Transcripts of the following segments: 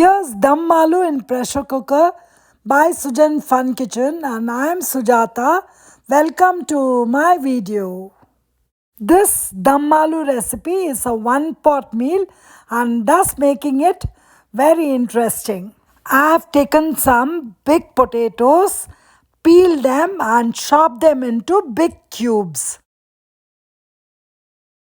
Here's Dum Aloo in pressure cooker by SujanFunKitchen, and I am Sujata. Welcome to my video. This Dum Aloo recipe is a one-pot meal and thus making it very interesting. I have taken some big potatoes, peeled them and chopped them into big cubes.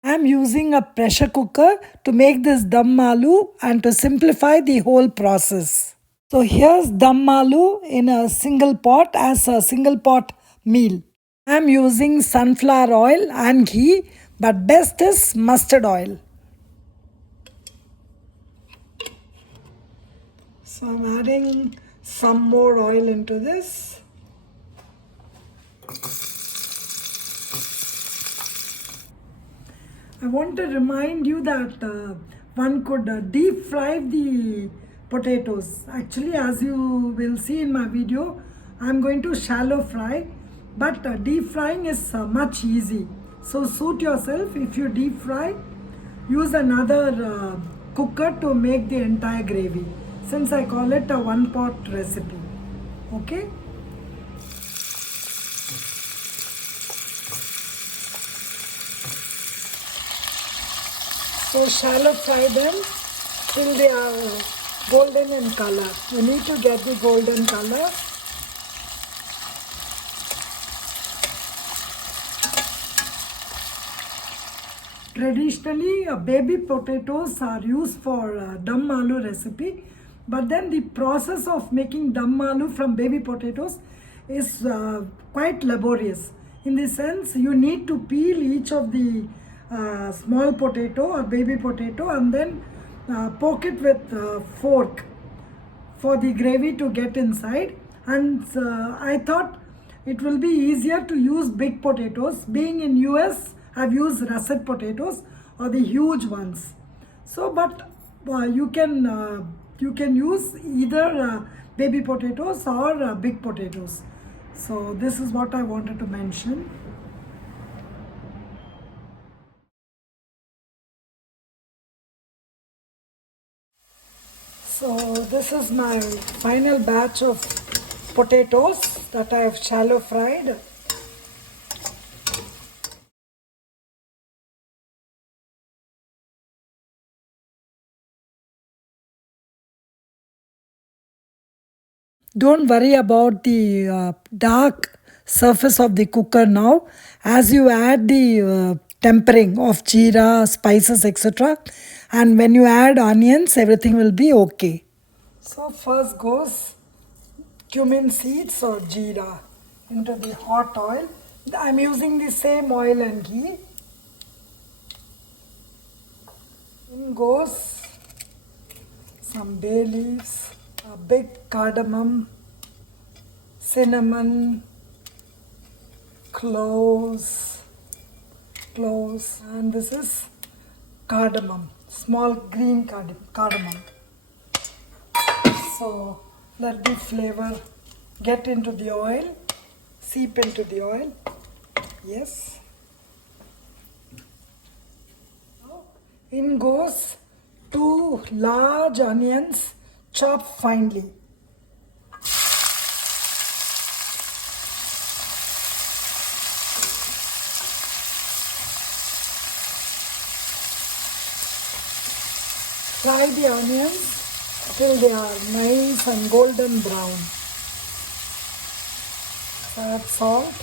I am using a pressure cooker to make this Dum Aloo and to simplify the whole process. So here's Dum Aloo in a single pot as a single pot meal. I am using sunflower oil and ghee, but best is mustard oil. So I'm adding some more oil into this. I want to remind you that one could deep fry the potatoes. Actually, as you will see in my video, I am going to shallow fry, but deep frying is much easy. So suit yourself. If you deep fry, use another cooker to make the entire gravy, since I call it a one pot recipe. Okay. So shallow fry them till they are golden in color. You need to get the golden color. Traditionally, baby potatoes are used for Dum Aloo recipe, but then the process of making Dum Aloo from baby potatoes is quite laborious. In the sense, you need to peel each of the small potato or baby potato and then poke it with fork for the gravy to get inside. And I thought it will be easier to use big potatoes. Being in US, I've used russet potatoes or the huge ones. So, but you can use either baby potatoes or big potatoes. So this is what I wanted to mention. So this is my final batch of potatoes that I have shallow fried. Don't worry about the dark surface of the cooker now. As you add the tempering of jeera, spices, etc., and when you add onions, everything will be okay. So first goes cumin seeds or jeera into the hot oil. I'm using the same oil and ghee. In goes some bay leaves, a big cardamom, cinnamon, cloves, and this is cardamom, small green cardamom. So let the flavor get into the oil, seep into the oil. Yes. In goes 2 large onions chopped finely. Fry the onions till they are nice and golden brown. Add salt.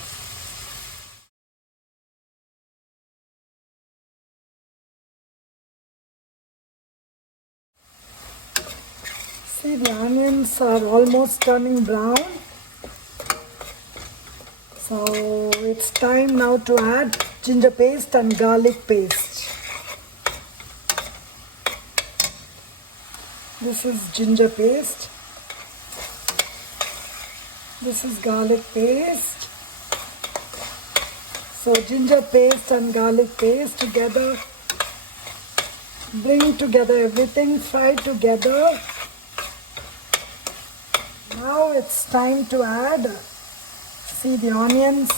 See, the onions are almost turning brown. So it's time now to add ginger paste and garlic paste. This is ginger paste. This is garlic paste. So ginger paste and garlic paste together. Bring together everything, fry together. Now it's time to add. See, the onions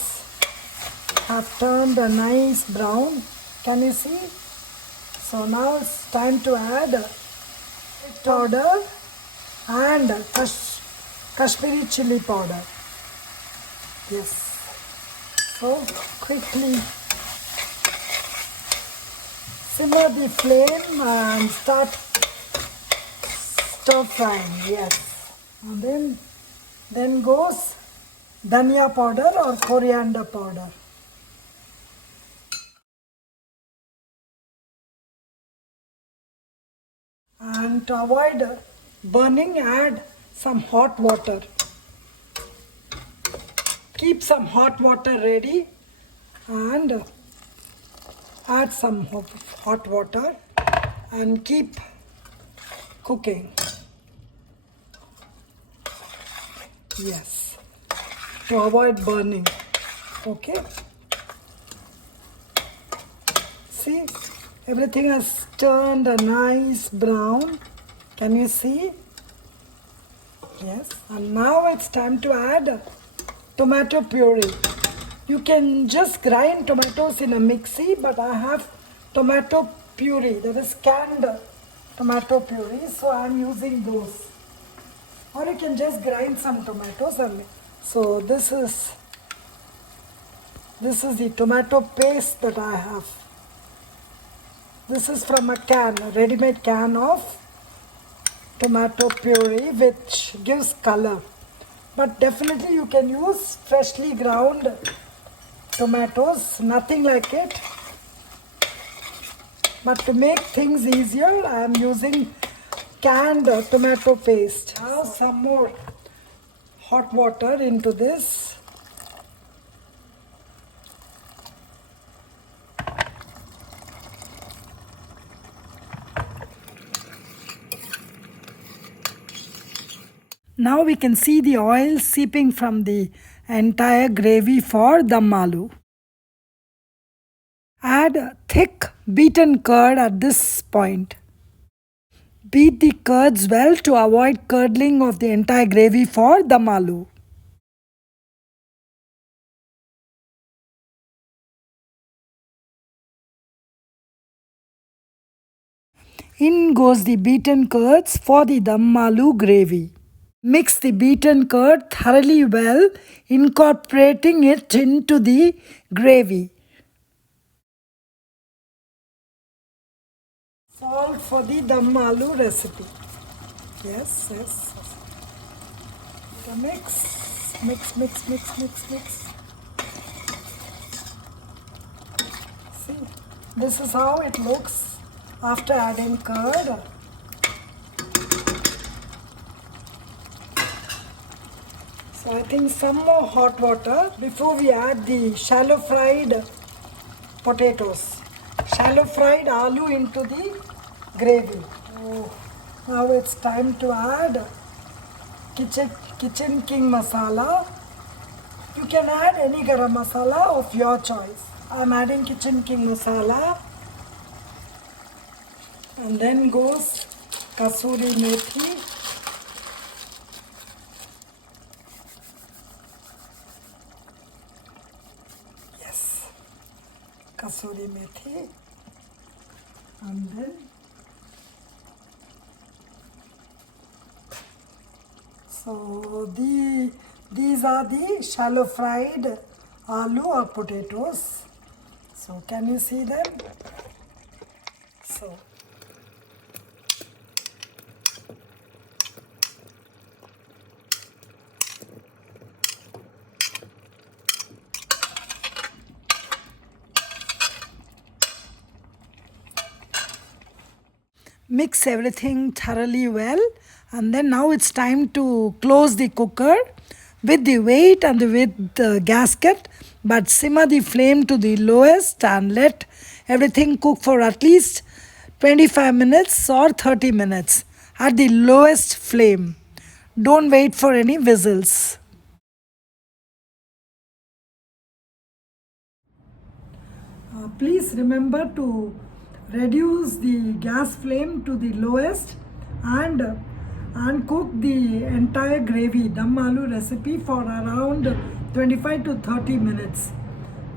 have turned a nice brown. Can you see? So now it's time to add powder and Kashmiri chilli powder. Yes. So quickly simmer the flame and start stir frying. Yes. And then goes dhania powder or coriander powder. And to avoid burning, add some hot water. Keep some hot water ready and add some hot water and keep cooking. Yes, to avoid burning. Okay. See, everything has turned a nice brown. Can you see? Yes. And now it's time to add tomato puree. You can just grind tomatoes in a mixie, but I have tomato puree, that is canned tomato puree, so I'm using those. Or you can just grind some tomatoes. So this is the tomato paste that I have. This is from a can, a ready-made can of tomato puree, which gives color. But definitely you can use freshly ground tomatoes, nothing like it. But to make things easier, I am using canned tomato paste. Now some more hot water into this. Now we can see the oil seeping from the entire gravy for Dum Aloo. Add thick beaten curd at this point. Beat the curds well to avoid curdling of the entire gravy for Dum Aloo. In goes the beaten curds for the Dum Aloo gravy. Mix the beaten curd thoroughly well, incorporating it into the gravy. Salt for the Dum Aloo recipe. Yes. The mix. See, this is how it looks after adding curd. So I think some more hot water before we add the shallow fried potatoes. Shallow fried aloo into the gravy. Oh, now it's time to add kitchen king masala. You can add any garam masala of your choice. I'm adding kitchen king masala. And then goes Kasoori methi. Yes, Kasoori methi. And then these are the shallow fried aloo or potatoes. So can you see them? So mix everything thoroughly well, and then now it's time to close the cooker with the weight and with the gasket, but simmer the flame to the lowest and let everything cook for at least 25 minutes or 30 minutes at the lowest flame. Don't wait for any whistles. Please remember to reduce the gas flame to the lowest and cook the entire gravy Dum Aloo recipe for around 25 to 30 minutes.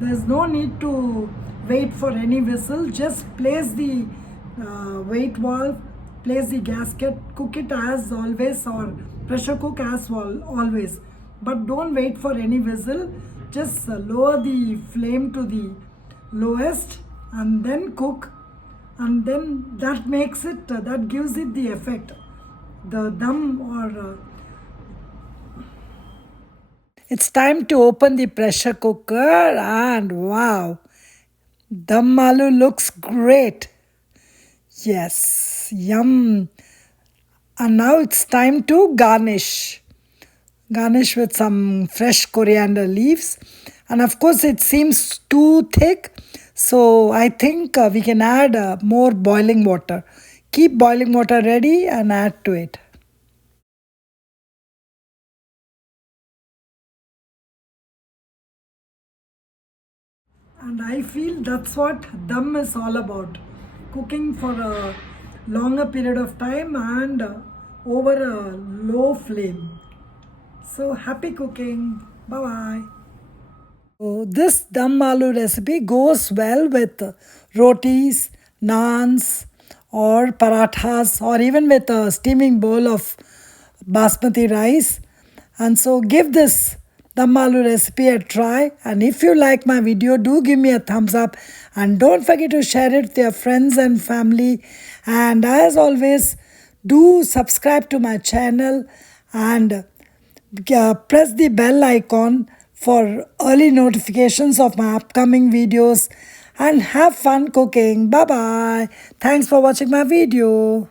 There's no need to wait for any whistle. Just place the weight valve place the gasket, cook it as always or pressure cook as always. But don't wait for any whistle. Just lower the flame to the lowest and then cook, and then that makes it, that gives it the effect. The dum or it's time to open the pressure cooker, and wow, dum aloo looks great. Yes, yum. And now it's time to garnish. Garnish with some fresh coriander leaves. And of course, it seems too thick, so I think we can add more boiling water. Keep boiling water ready and add to it. And I feel that's what dum is all about. Cooking for a longer period of time and over a low flame. So happy cooking. Bye bye. So this dum aloo recipe goes well with rotis, naans, or parathas, or even with a steaming bowl of basmati rice. And so give this dum aloo recipe a try. And if you like my video, do give me a thumbs up. And don't forget to share it with your friends and family. And as always, do subscribe to my channel and press the bell icon for early notifications of my upcoming videos, and have fun cooking. Bye bye. Thanks for watching my video.